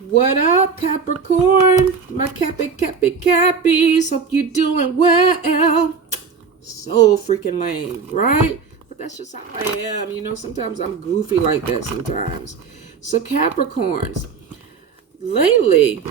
What up, Capricorn? My Cappies. Hope you doing well. So freaking lame, right? But that's just how I am. You know, sometimes I'm goofy like that sometimes. So Capricorns, lately,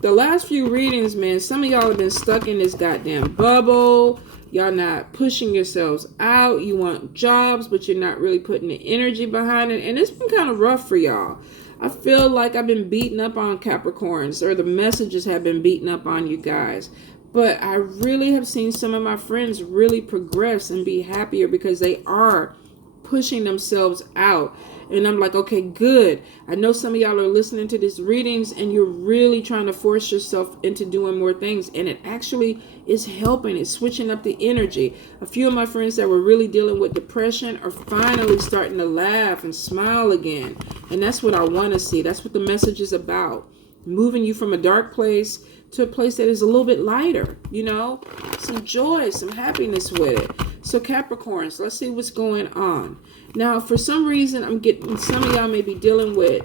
the last few readings, man, some of y'all have been stuck in this goddamn bubble. Y'all not pushing yourselves out. You want jobs, but you're not really putting the energy behind it. And it's been kind of rough for y'all. I feel like I've been beating up on Capricorns, or the messages have been beaten up on you guys. But I really have seen some of my friends really progress and be happier because they are pushing themselves out. And I'm like, okay, good. I know some of y'all are listening to these readings and you're really trying to force yourself into doing more things. And it actually is helping. It's switching up the energy. A few of my friends that were really dealing with depression are finally starting to laugh and smile again. And that's what I want to see. That's what the message is about. Moving you from a dark place to a place that is a little bit lighter, you know, some joy, some happiness with it. So Capricorns, let's see what's going on. Now, for some reason, I'm getting, some of y'all may be dealing with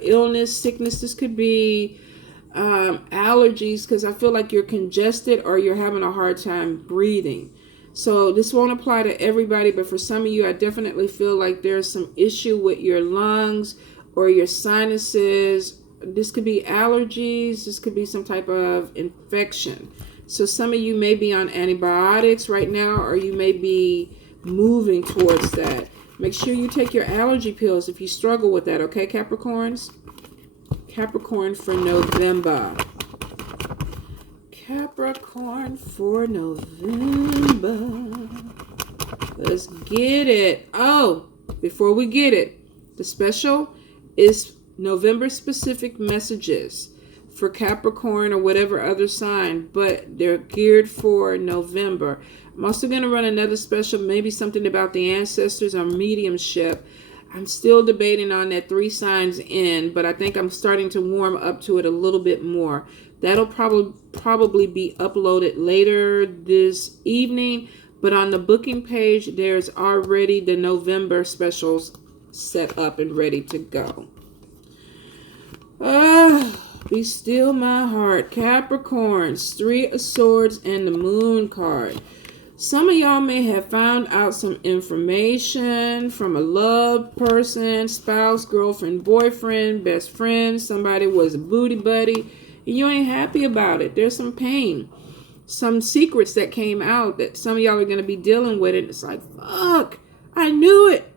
illness, sickness. This could be allergies, because I feel like you're congested or you're having a hard time breathing. So this won't apply to everybody, but for some of you, I definitely feel like there's some issue with your lungs or your sinuses. This could be allergies. This could be some type of infection. So some of you may be on antibiotics right now, or you may be moving towards that. Make sure you take your allergy pills if you struggle with that, okay, Capricorns? Capricorn for November. Capricorn for November. Let's get it. Oh, before we get it, the special is November specific messages for Capricorn or whatever other sign, but they're geared for November. I'm also going to run another special, maybe something about the ancestors or mediumship. I'm still debating on that 3 signs in, but I think I'm starting to warm up to it a little bit more. That'll probably be uploaded later this evening, but on the booking page, there's already the November specials set up and ready to go. Be still my heart. Capricorns, 3 of Swords and the Moon card. Some of y'all may have found out some information from a loved person, spouse, girlfriend, boyfriend, best friend. Somebody was a booty buddy, and you ain't happy about it. There's some pain, some secrets that came out that some of y'all are going to be dealing with. And it's like, fuck, I knew it.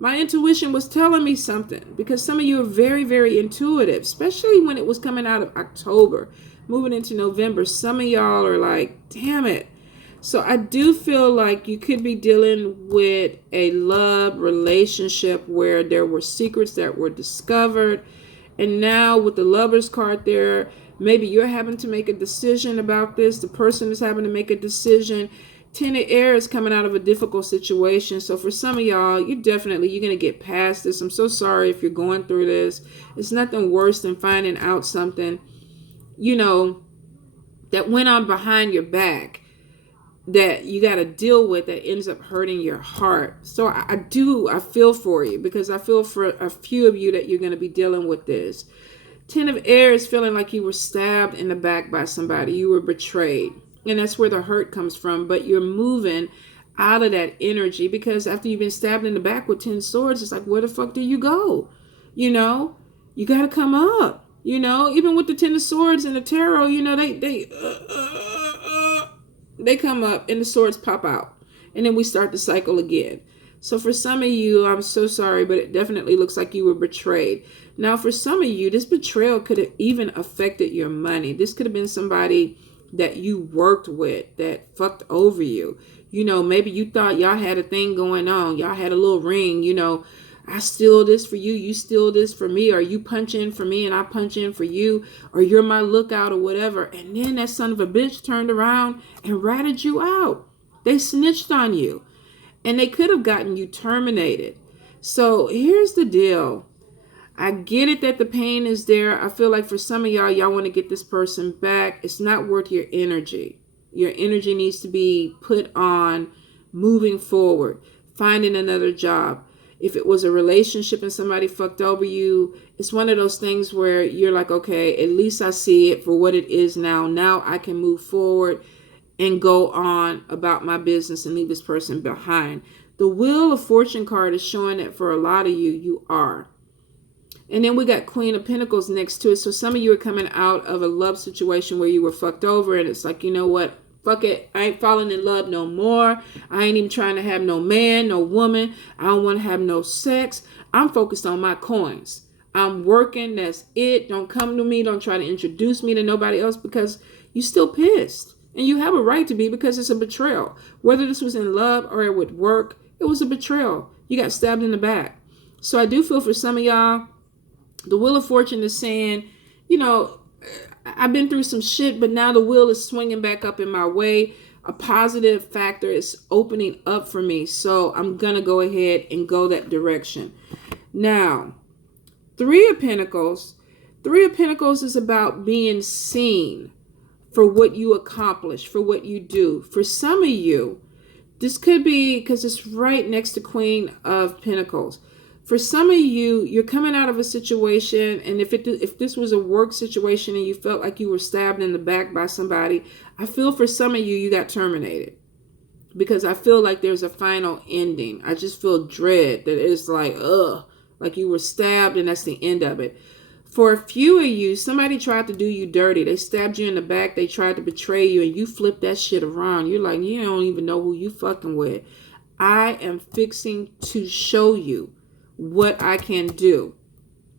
My intuition was telling me something, because some of you are very, very intuitive, especially when it was coming out of October, moving into November. Some of y'all are like, damn it. So I do feel like you could be dealing with a love relationship where there were secrets that were discovered. And now with the Lovers card there, maybe you're having to make a decision about this. The person is having to make a decision. 10 of Air is coming out of a difficult situation. So for some of y'all, you're going to get past this. I'm so sorry if you're going through this. It's nothing worse than finding out something, you know, that went on behind your back that you got to deal with that ends up hurting your heart. So I feel for you, because I feel for a few of you that you're going to be dealing with this. 10 of Air is feeling like you were stabbed in the back by somebody. You were betrayed. And that's where the hurt comes from. But you're moving out of that energy, because after you've been stabbed in the back with 10 swords, it's like, where the fuck do you go? You know, you got to come up. You know, even with the 10 of swords and the tarot, you know, they come up and the swords pop out. And then we start the cycle again. So for some of you, I'm so sorry, but it definitely looks like you were betrayed. Now, for some of you, this betrayal could have even affected your money. This could have been somebody that you worked with that fucked over you. You know, maybe you thought y'all had a thing going on. Y'all had a little ring, you know, I steal this for you, you steal this for me, or you punch in for me and I punch in for you, or you're my lookout or whatever. And then that son of a bitch turned around and ratted you out. They snitched on you, and they could have gotten you terminated. So here's the deal. I get it that the pain is there. I feel like for some of y'all want to get this person back. It's not worth your energy. Your energy needs to be put on moving forward, finding another job. If it was a relationship and somebody fucked over you, it's one of those things where you're like, okay, at least I see it for what it is now. Now I can move forward and go on about my business and leave this person behind. The Wheel of Fortune card is showing that for a lot of you, you are. And then we got Queen of Pentacles next to it. So some of you are coming out of a love situation where you were fucked over and it's like, you know what? Fuck it. I ain't falling in love no more. I ain't even trying to have no man, no woman. I don't want to have no sex. I'm focused on my coins. I'm working. That's it. Don't come to me. Don't try to introduce me to nobody else because you're still pissed. And you have a right to be because it's a betrayal. Whether this was in love or it would work, it was a betrayal. You got stabbed in the back. So I do feel for some of y'all, the Wheel of Fortune is saying, you know, I've been through some shit, but now the wheel is swinging back up in my way. A positive factor is opening up for me. So I'm going to go ahead and go that direction. Now, Three of Pentacles. Three of Pentacles is about being seen for what you accomplish, for what you do. For some of you, this could be because it's right next to Queen of Pentacles. For some of you, you're coming out of a situation, and if this was a work situation and you felt like you were stabbed in the back by somebody, I feel for some of you, you got terminated. Because I feel like there's a final ending. I just feel dread that it's like, ugh, like you were stabbed and that's the end of it. For a few of you, somebody tried to do you dirty. They stabbed you in the back. They tried to betray you, and you flipped that shit around. You're like, you don't even know who you fucking with. I am fixing to show you what I can do.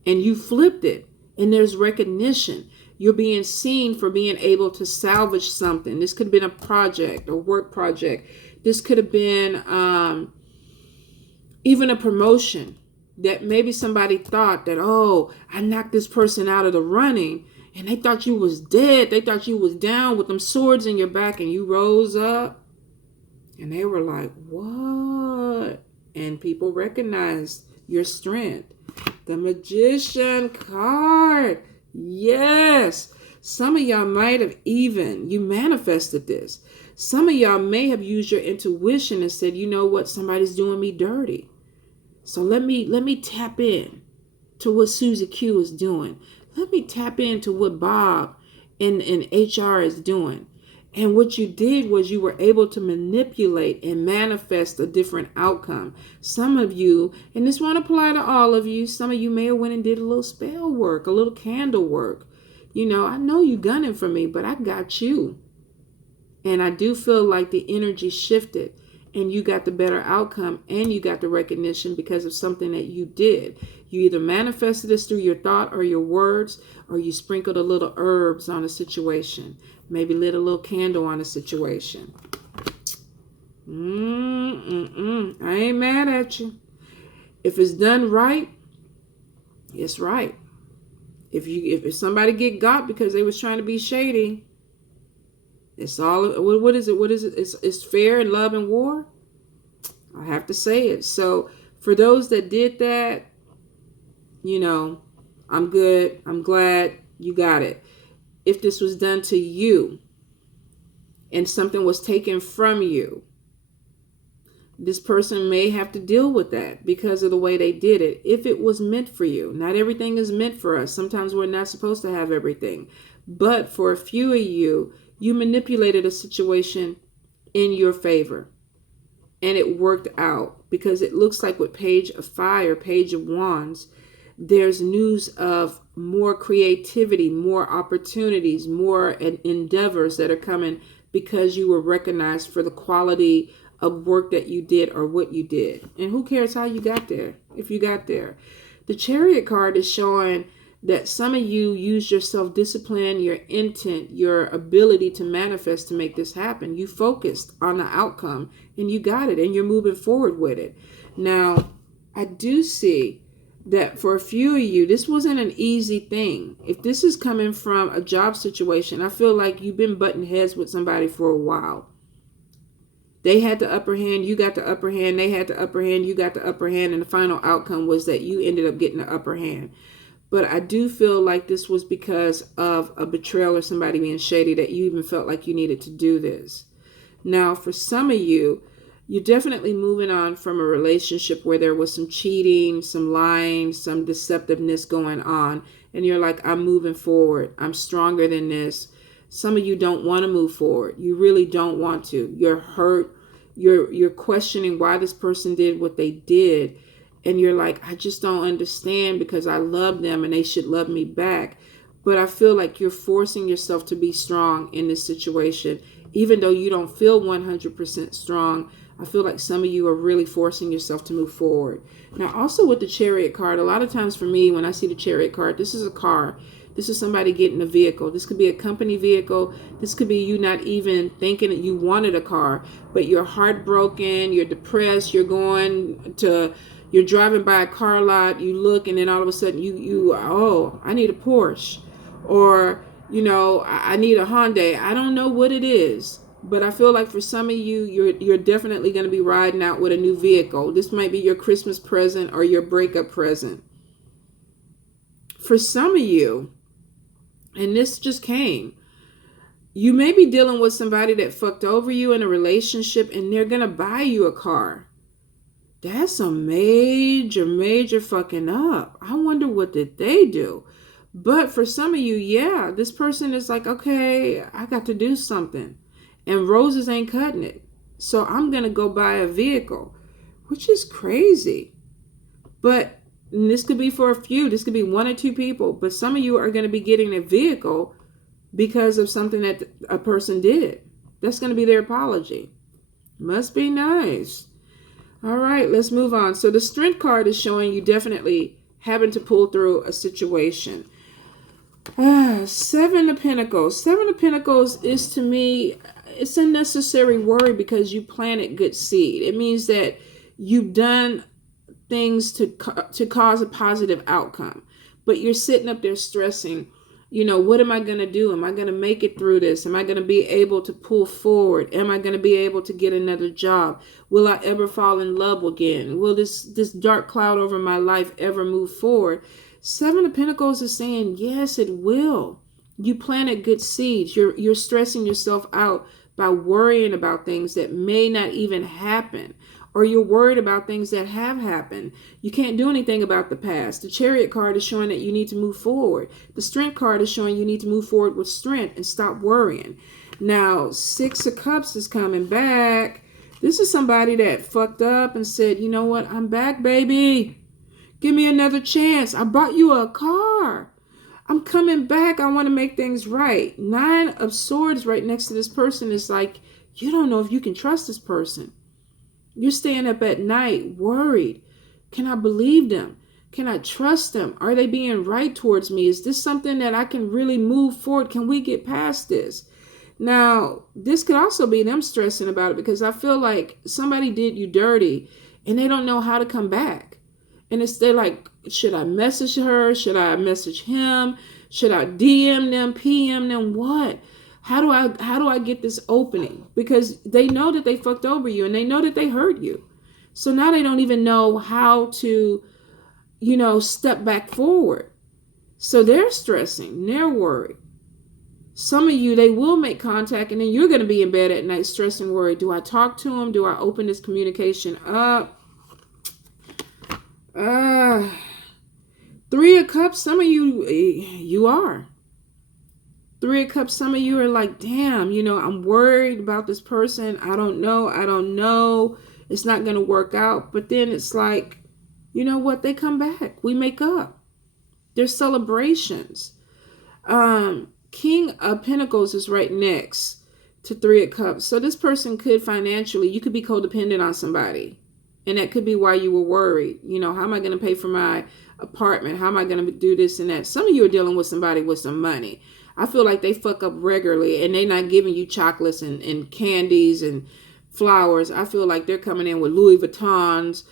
And you flipped it. And there's recognition. You're being seen for being able to salvage something. This could have been a project, a work project. This could have been even a promotion that maybe somebody thought that, oh, I knocked this person out of the running. And they thought you was dead. They thought you was down with them swords in your back, and you rose up. And they were like, what? And people recognized your strength. The Magician card. Yes. Some of y'all might have you manifested this. Some of y'all may have used your intuition and said, you know what? Somebody's doing me dirty. So let me tap in to what Susie Q is doing. Let me tap into what Bob in HR is doing. And what you did was you were able to manipulate and manifest a different outcome. Some of you, and this won't apply to all of you, some of you may have went and did a little spell work, a little candle work. You know, I know you gunning for me, but I got you. And I do feel like the energy shifted and you got the better outcome and you got the recognition because of something that you did. You either manifested this through your thought or your words, or you sprinkled a little herbs on a situation. Maybe lit a little candle on a situation. I ain't mad at you. If it's done right, it's right. If somebody get got because they was trying to be shady, it's all, what is it? It's fair in love and war. I have to say it. So for those that did that, you know, I'm good. I'm glad you got it. If this was done to you and something was taken from you, this person may have to deal with that because of the way they did it. If it was meant for you. Not everything is meant for us. Sometimes we're not supposed to have everything. But for a few of you, you manipulated a situation in your favor. And it worked out because it looks like with Page of Fire, Page of Wands, there's news of more creativity, more opportunities, more endeavors that are coming because you were recognized for the quality of work that you did or what you did. And who cares how you got there, if you got there. The Chariot card is showing that some of you use your self-discipline, your intent, your ability to manifest to make this happen. You focused on the outcome and you got it and you're moving forward with it. Now, I do see that for a few of you, this wasn't an easy thing. If this is coming from a job situation, I feel like you've been butting heads with somebody for a while. They had the upper hand, you got the upper hand, they had the upper hand, you got the upper hand, and the final outcome was that you ended up getting the upper hand. But I do feel like this was because of a betrayal or somebody being shady that you even felt like you needed to do this. Now, for some of you, You're definitely moving on from a relationship where there was some cheating, some lying, some deceptiveness going on. And you're like, I'm moving forward. I'm stronger than this. Some of you don't want to move forward. You really don't want to. You're hurt. You're questioning why this person did what they did. And you're like, I just don't understand because I love them and they should love me back. But I feel like you're forcing yourself to be strong in this situation. Even though you don't feel 100% strong, I feel like some of you are really forcing yourself to move forward. Now, also with the Chariot card, a lot of times for me, when I see the Chariot card, this is a car. This is somebody getting a vehicle. This could be a company vehicle. This could be you not even thinking that you wanted a car, but you're heartbroken, you're depressed, you're driving by a car lot, you look, and then all of a sudden oh, I need a Porsche. Or, I need a Hyundai. I don't know what it is, but I feel like for some of you, you're definitely going to be riding out with a new vehicle. This might be your Christmas present or your breakup present. For some of you, and this just came, you may be dealing with somebody that fucked over you in a relationship and they're going to buy you a car. That's a major, major fucking up. I wonder what did they do? But for some of you, yeah, this person is like, okay, I got to do something. And roses ain't cutting it. So I'm going to go buy a vehicle, which is crazy. But this could be for a few. This could be one or two people. But some of you are going to be getting a vehicle because of something that a person did. That's going to be their apology. Must be nice. All right, let's move on. So the Strength card is showing you definitely having to pull through a situation. Seven of Pentacles. Seven of Pentacles is, to me, it's unnecessary worry because you planted good seed. It means that you've done things to cause a positive outcome. But you're sitting up there stressing, what am I going to do? Am I going to make it through this? Am I going to be able to pull forward? Am I going to be able to get another job? Will I ever fall in love again? Will this dark cloud over my life ever move forward? Seven of Pentacles is saying, yes, it will. You planted good seeds. You're stressing yourself out by worrying about things that may not even happen. Or you're worried about things that have happened. You can't do anything about the past. The Chariot card is showing that you need to move forward. The Strength card is showing you need to move forward with strength and stop worrying. Now, Six of Cups is coming back. This is somebody that fucked up and said, you know what? I'm back, baby. Give me another chance. I bought you a car. I'm coming back. I want to make things right. Nine of Swords right next to this person is like, you don't know if you can trust this person. You're staying up at night worried. Can I believe them? Can I trust them? Are they being right towards me? Is this something that I can really move forward? Can we get past this? Now, this could also be them stressing about it because I feel like somebody did you dirty and they don't know how to come back. And they're like, should I message her? Should I message him? Should I DM them, PM them? What? How do I get this opening? Because they know that they fucked over you and they know that they hurt you. So now they don't even know how to, step back forward. So they're stressing, they're worried. Some of you, they will make contact and then you're going to be in bed at night stressing, worried. Do I talk to them? Do I open this communication up? Three of Cups, some of you are. Three of Cups, some of you are like, damn, I'm worried about this person. I don't know. It's not going to work out. But then it's like, you know what? They come back. We make up. There's celebrations. King of Pentacles is right next to Three of Cups. So this person could financially, you could be codependent on somebody. And that could be why you were worried. How am I going to pay for my apartment? How am I going to do this and that? Some of you are dealing with somebody with some money. I feel like they fuck up regularly and they're not giving you chocolates and candies and flowers. I feel like they're coming in with Louis Vuittons,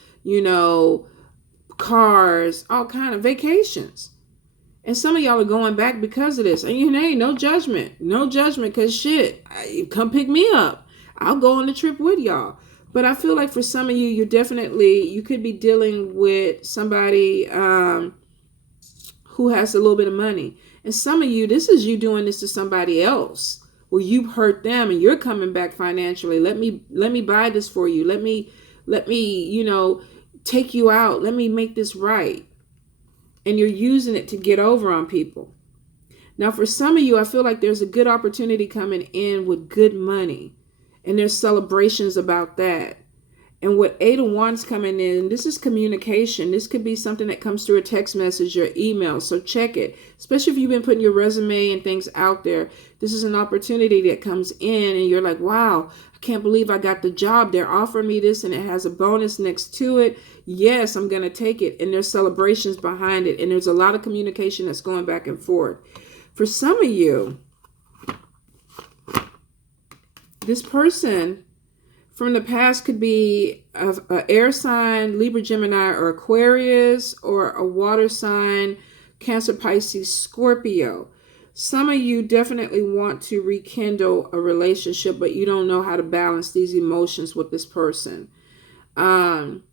cars, all kind of vacations. And some of y'all are going back because of this. And ain't no judgment. No judgment because shit, come pick me up. I'll go on the trip with y'all. But I feel like for some of you, you could be dealing with somebody who has a little bit of money. And some of you, this is you doing this to somebody else where you've hurt them and you're coming back financially. Let me buy this for you. Let me, take you out. Let me make this right. And you're using it to get over on people. Now, for some of you, I feel like there's a good opportunity coming in with good money. And there's celebrations about that. And with 8 of Wands coming in, this is communication. This could be something that comes through a text message or email. So check it. Especially if you've been putting your resume and things out there. This is an opportunity that comes in and you're like, wow, I can't believe I got the job. They're offering me this and it has a bonus next to it. Yes, I'm going to take it. And there's celebrations behind it. And there's a lot of communication that's going back and forth. For some of you, this person from the past could be an air sign, Libra, Gemini, or Aquarius, or a water sign, Cancer, Pisces, Scorpio. Some of you definitely want to rekindle a relationship, but you don't know how to balance these emotions with this person. You're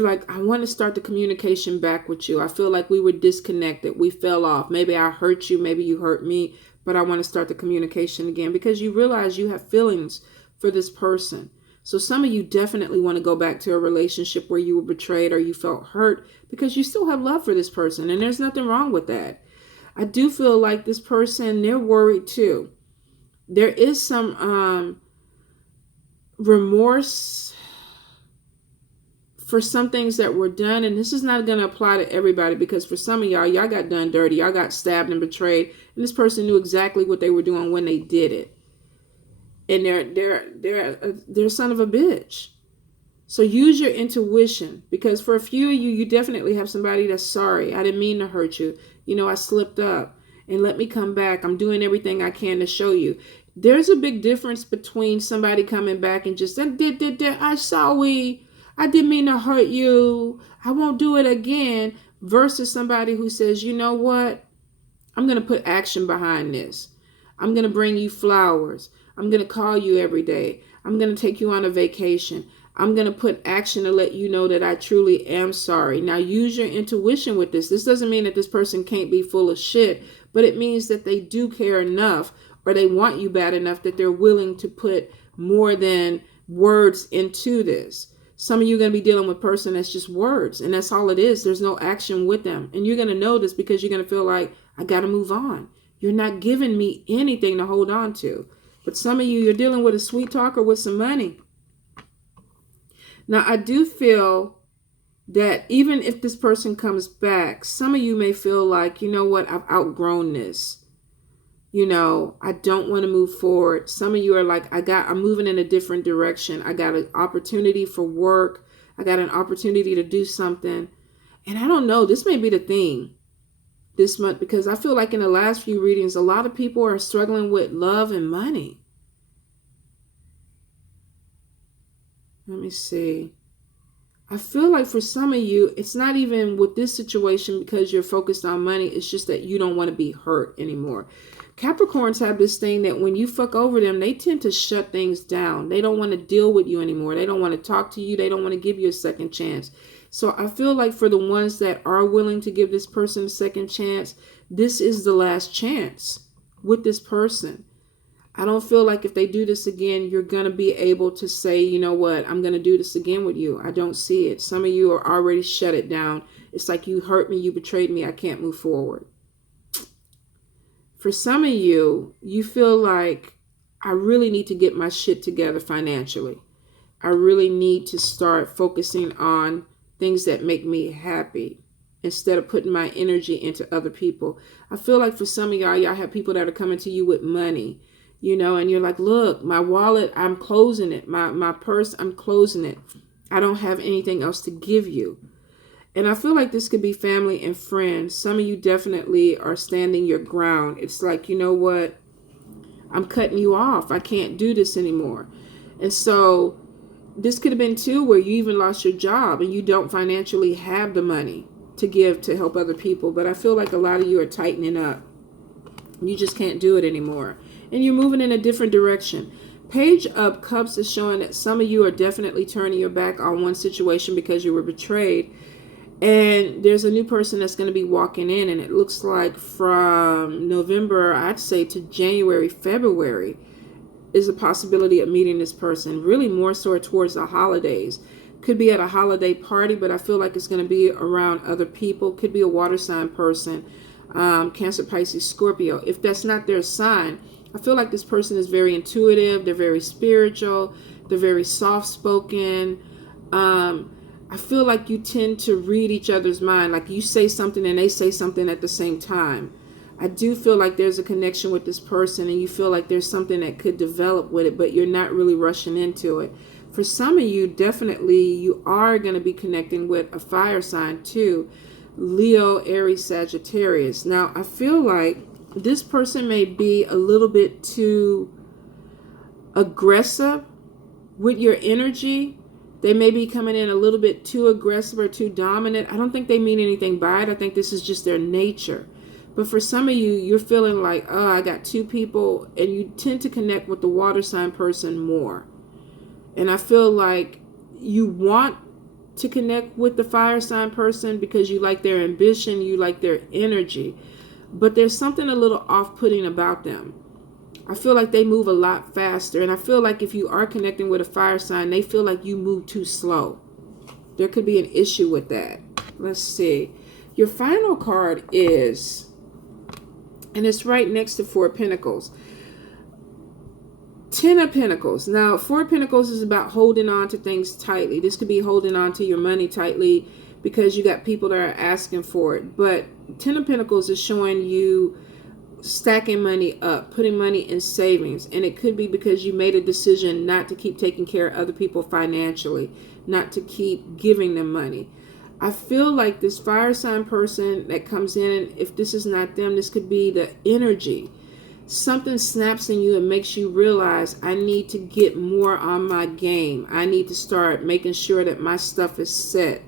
like, I want to start the communication back with you. I feel like we were disconnected. We fell off. Maybe I hurt you. Maybe you hurt me. But I want to start the communication again because you realize you have feelings for this person. So some of you definitely want to go back to a relationship where you were betrayed or you felt hurt because you still have love for this person. And there's nothing wrong with that. I do feel like this person, they're worried too. There is some remorse for some things that were done. And this is not going to apply to everybody because for some of y'all got done dirty. Y'all got stabbed and betrayed. And this person knew exactly what they were doing when they did it. And they're a son of a bitch. So use your intuition because for a few of you, you definitely have somebody that's sorry. I didn't mean to hurt you. I slipped up and let me come back. I'm doing everything I can to show you. There's a big difference between somebody coming back and just, I'm sorry. I didn't mean to hurt you. I won't do it again. Versus somebody who says, you know what? I'm going to put action behind this. I'm going to bring you flowers. I'm going to call you every day. I'm going to take you on a vacation. I'm going to put action to let you know that I truly am sorry. Now use your intuition with this. This doesn't mean that this person can't be full of shit, but it means that they do care enough or they want you bad enough that they're willing to put more than words into this. Some of you are going to be dealing with a person that's just words, and that's all it is. There's no action with them. And you're going to know this because you're going to feel like, I got to move on. You're not giving me anything to hold on to. But some of you, you're dealing with a sweet talker with some money. Now, I do feel that even if this person comes back, some of you may feel like, you know what, I've outgrown this. I don't want to move forward. Some of you are like, I'm moving in a different direction. I got an opportunity for work. I got an opportunity to do something. And I don't know, this may be the thing this month because I feel like in the last few readings, a lot of people are struggling with love and money. Let me see. I feel like for some of you, it's not even with this situation because you're focused on money. It's just that you don't want to be hurt anymore. Capricorns have this thing that when you fuck over them, they tend to shut things down. They don't want to deal with you anymore. They don't want to talk to you. They don't want to give you a second chance. So I feel like for the ones that are willing to give this person a second chance, this is the last chance with this person. I don't feel like if they do this again, you're going to be able to say, you know what, I'm going to do this again with you. I don't see it. Some of you are already shut it down. It's like you hurt me, you betrayed me, I can't move forward. For some of you, you feel like I really need to get my shit together financially. I really need to start focusing on things that make me happy instead of putting my energy into other people. I feel like for some of y'all have people that are coming to you with money. And you're like, look, my wallet, I'm closing it. My purse, I'm closing it. I don't have anything else to give you. And I feel like this could be family and friends. Some of you definitely are standing your ground. It's like, you know what? I'm cutting you off. I can't do this anymore. And so this could have been too where you even lost your job and you don't financially have the money to give to help other people. But I feel like a lot of you are tightening up. You just can't do it anymore. And you're moving in a different direction. Page of Cups is showing that some of you are definitely turning your back on one situation because you were betrayed. And there's a new person that's going to be walking in, and it looks like from November, I'd say, to January, February is a possibility of meeting this person, really more so towards the holidays. Could be at a holiday party, but I feel like it's going to be around other people. Could be a water sign person, Cancer, Pisces, Scorpio. If that's not their sign, I feel like this person is very intuitive. They're very spiritual. They're very soft-spoken. I feel like you tend to read each other's mind. Like you say something and they say something at the same time. I do feel like there's a connection with this person, and you feel like there's something that could develop with it, but you're not really rushing into it. For some of you, definitely you are going to be connecting with a fire sign too. Leo, Aries, Sagittarius. Now, I feel like this person may be a little bit too aggressive with your energy. They may be coming in a little bit too aggressive or too dominant. I don't think they mean anything by it. I think this is just their nature. But for some of you, you're feeling like, oh, I got two people, and you tend to connect with the water sign person more. And I feel like you want to connect with the fire sign person because you like their ambition, you like their energy. But there's something a little off-putting about them. I feel like they move a lot faster. And I feel like if you are connecting with a fire sign, they feel like you move too slow. There could be an issue with that. Let's see. Your final card is, and it's right next to Four of Pentacles, 10 of Pentacles. Now, Four of Pentacles is about holding on to things tightly. This could be holding on to your money tightly because you got people that are asking for it. But 10 of Pentacles is showing you stacking money up, putting money in savings. And it could be because you made a decision not to keep taking care of other people financially, not to keep giving them money. I feel like this fire sign person that comes in, and if this is not them, this could be the energy. Something snaps in you and makes you realize, I need to get more on my game. I need to start making sure that my stuff is set.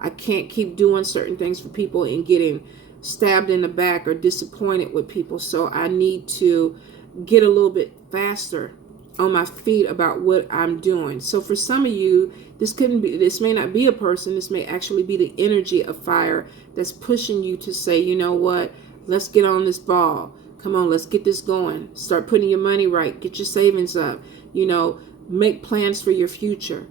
I can't keep doing certain things for people and getting stabbed in the back or disappointed with people. So I need to get a little bit faster on my feet about what I'm doing. So for some of you, this may not be a person. This may actually be the energy of fire that's pushing you to say, you know what, let's get on this ball. Come on, let's get this going. Start putting your money right. Get your savings up. You know, make plans for your future.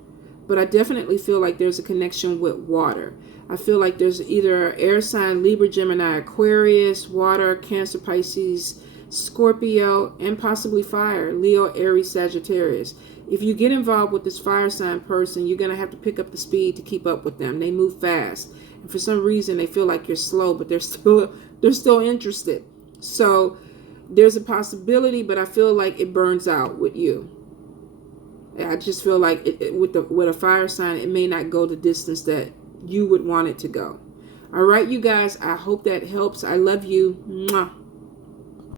But I definitely feel like there's a connection with water. I feel like there's either air sign, Libra, Gemini, Aquarius, water, Cancer, Pisces, Scorpio, and possibly fire, Leo, Aries, Sagittarius. If you get involved with this fire sign person, you're going to have to pick up the speed to keep up with them. They move fast. And for some reason, they feel like you're slow, but they're still interested. So there's a possibility, but I feel like it burns out with you. I just feel like with a fire sign, it may not go the distance that you would want it to go. All right, you guys, I hope that helps. I love you. Mwah.